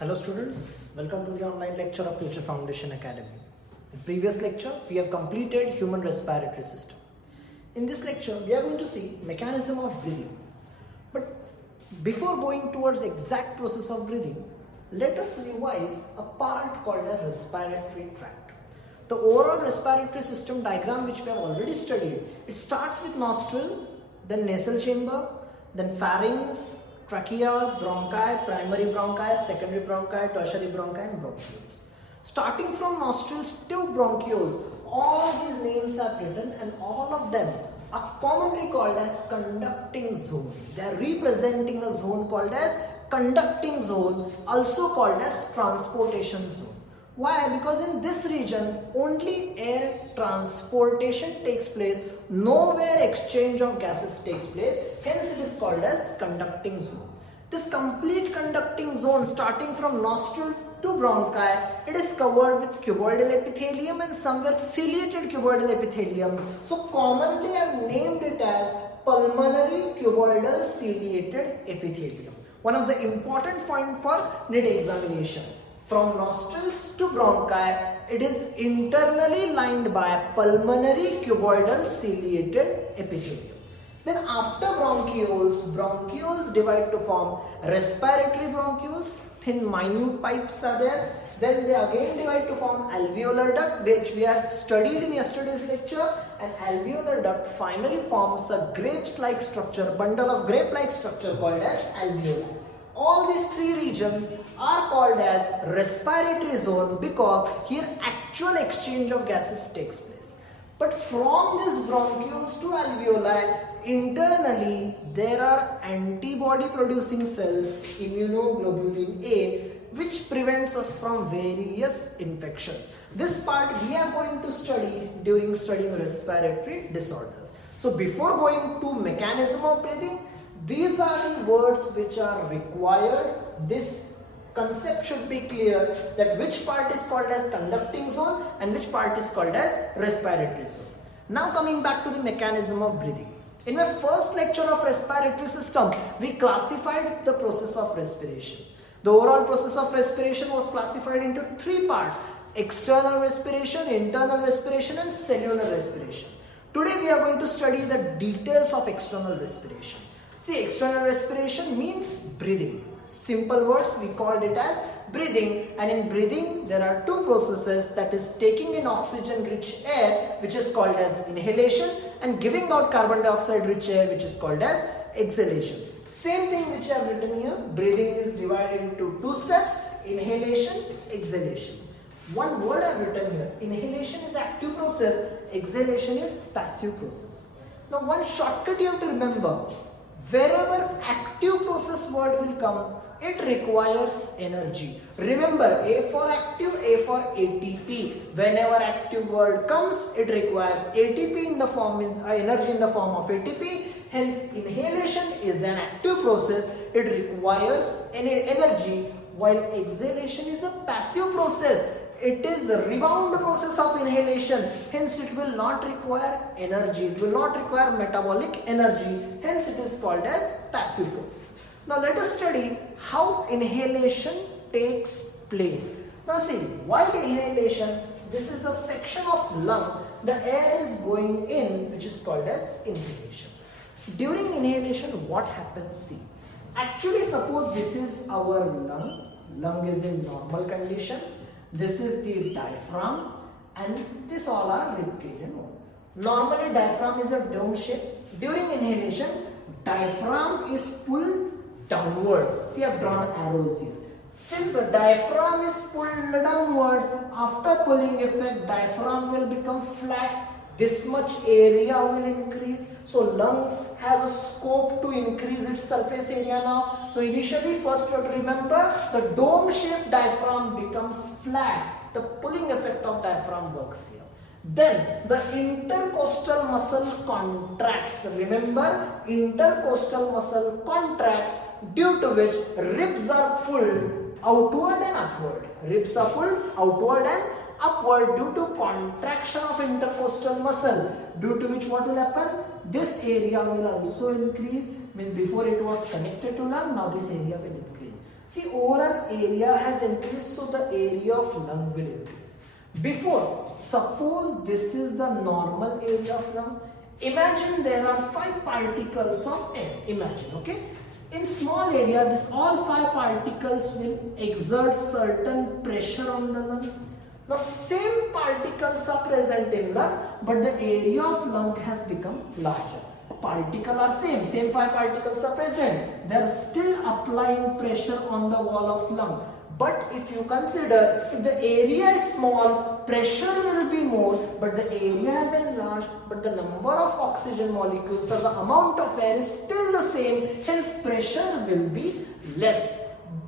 Hello students, welcome to the online lecture of Future Foundation Academy. In previous lecture, we have completed human respiratory system. In this lecture, we are going to see mechanism of breathing. But before going towards exact process of breathing, let us revise a part called a respiratory tract. The overall respiratory system diagram which we have already studied, it starts with nostril, then nasal chamber, then pharynx, trachea, bronchi, primary bronchi, secondary bronchi, tertiary bronchi and bronchioles. Starting from nostrils to bronchioles, all these names are written and all of them are commonly called as conducting zone. They are representing a zone called as conducting zone, also called as transportation zone. Why? Because in this region only air transportation takes place, nowhere exchange of gases takes place, hence it is called as conducting zone. This complete conducting zone starting from nostril to bronchi, it is covered with cuboidal epithelium and somewhere ciliated cuboidal epithelium. So commonly I have named it as pulmonary cuboidal ciliated epithelium. One of the important points for NEET examination. From nostrils to bronchi, it is internally lined by pulmonary cuboidal ciliated epithelium. Then after bronchioles divide to form respiratory bronchioles, thin minute pipes are there. Then they again divide to form alveolar duct, which we have studied in yesterday's lecture. And alveolar duct finally forms a grapes-like structure, bundle of grape-like structure called as alveoli. All these three regions are called as respiratory zone because here actual exchange of gases takes place. But from these bronchioles to alveoli, internally there are antibody producing cells, immunoglobulin A, which prevents us from various infections. This part we are going to study during studying respiratory disorders. So before going to mechanism of breathing, these are the words which are required. This concept should be clear that which part is called as conducting zone and which part is called as respiratory zone. Now coming back to the mechanism of breathing. In my first lecture of respiratory system, we classified the process of respiration. The overall process of respiration was classified into three parts: external respiration, internal respiration and cellular respiration. Today we are going to study the details of external respiration. See, external respiration means breathing. Simple words, we called it as breathing, and in breathing there are two processes, that is taking in oxygen rich air, which is called as inhalation, and giving out carbon dioxide rich air, which is called as exhalation. Same thing which I have written here. Breathing is divided into two steps: inhalation, exhalation. One word I have written here: inhalation is active process, exhalation is passive process. Now one shortcut you have to remember: wherever active process word will come, it requires energy. Remember, A for active, A for ATP. Whenever active word comes, it requires ATP in the form, means energy in the form of ATP. Hence, inhalation is an active process. It requires energy, while exhalation is a passive process. It is a rebound process of inhalation, hence it will not require energy, it will not require metabolic energy, hence it is called as passive process. Now let us study how inhalation takes place. Now see, while inhalation, this is the section of lung, the air is going in, which is called as inhalation. During inhalation, what happens? See, actually suppose this is our lung is in normal condition. This is the diaphragm and this all are ribcage and all. Normally diaphragm is a dome shape. During inhalation, diaphragm is pulled downwards. See, I have drawn arrows here. Since the diaphragm is pulled downwards, after pulling effect, diaphragm will become flat. This much area will increase. So lungs has a scope to increase its surface area now. So initially, first you have to remember, the dome shaped diaphragm becomes flat. The pulling effect of diaphragm works here. Then the intercostal muscle contracts. Remember, intercostal muscle contracts, due to which ribs are pulled outward and upward. Ribs are pulled outward and upward due to contraction of intercostal muscle, due to which what will happen? This area will also increase, means before it was connected to lung, now this area will increase. See, overall area has increased, so the area of lung will increase. Before, suppose this is the normal area of lung. Imagine there are 5 particles of air. Imagine, okay? In small area, this all 5 particles will exert certain pressure on the lung. Now, same particles are present in lung, but the area of lung has become larger. Particles are same 5 particles are present. They are still applying pressure on the wall of lung. But if you consider, if the area is small, pressure will be more, but the area has enlarged, but the number of oxygen molecules or the amount of air is still the same, hence pressure will be less.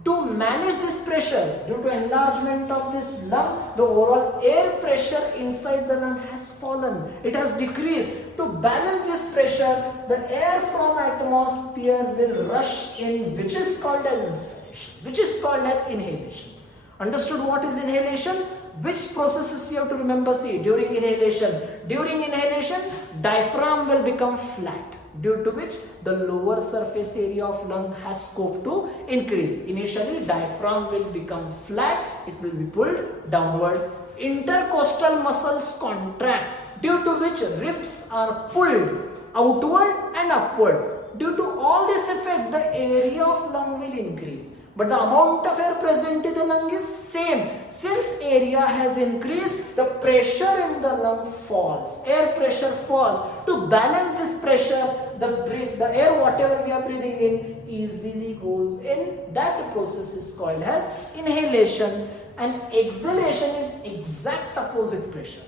To manage this pressure, due to enlargement of this lung, the overall air pressure inside the lung has fallen. It has decreased. To balance this pressure, the air from atmosphere will rush in, which is called as inspiration, which is called as inhalation. Understood what is inhalation? Which processes you have to remember? See, during inhalation, diaphragm will become flat, due to which the lower surface area of lung has scope to increase. Initially, diaphragm will become flat, it will be pulled downward. Intercostal muscles contract, due to which ribs are pulled outward and upward. Due to all this effect, the area of lung will increase, but the amount of air present in the lung is same. Since area has increased, the pressure in the lung falls. Air pressure falls. To balance this pressure, the air whatever we are breathing in easily goes in. That process is called as inhalation, and exhalation is exact opposite pressure.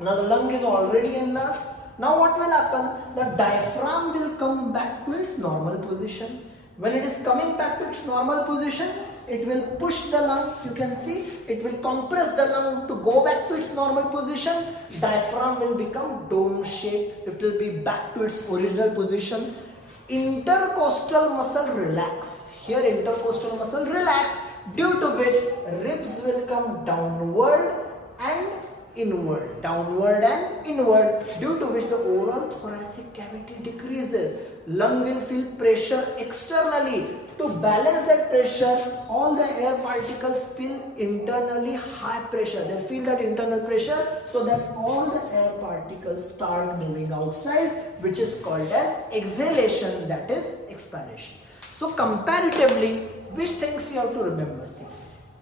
Now the lung is already enlarged. Now what will happen? The diaphragm will come back to its normal position. When it is coming back to its normal position, it will push the lung. You can see it will compress the lung to go back to its normal position. Diaphragm will become dome shaped. It will be back to its original position. Intercostal muscle relax. Here intercostal muscle relax, due to which ribs will come downward and inward, due to which the overall thoracic cavity decreases. Lung will feel pressure externally. To balance that pressure, all the air particles feel internally high pressure. They'll feel that internal pressure, so that all the air particles start moving outside, which is called as exhalation, that is expiration. So comparatively, which things you have to remember? See,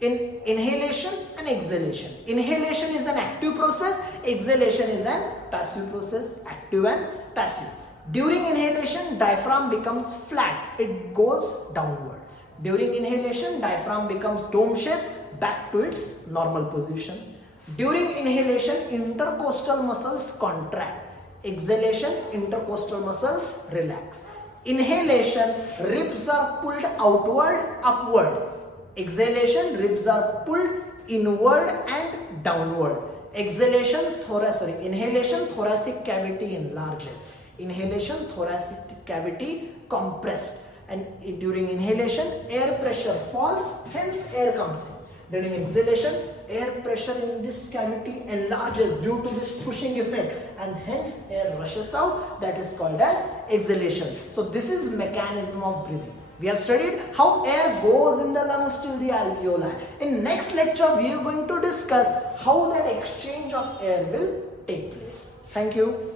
in inhalation and exhalation. Inhalation is an active process, exhalation is an passive process, active and passive. During inhalation, diaphragm becomes flat, it goes downward. During inhalation, diaphragm becomes dome shaped, back to its normal position. During inhalation, intercostal muscles contract. Exhalation, intercostal muscles relax. Inhalation, ribs are pulled outward, upward. Exhalation, ribs are pulled inward and downward. Inhalation, thoracic cavity enlarges. Inhalation, thoracic cavity compressed. And during inhalation, air pressure falls, hence air comes in. During exhalation, air pressure in this cavity enlarges due to this pushing effect, and hence air rushes out. That is called as exhalation. So this is mechanism of breathing. We have studied how air goes in the lungs till the alveoli. In next lecture, we are going to discuss how that exchange of air will take place. Thank you.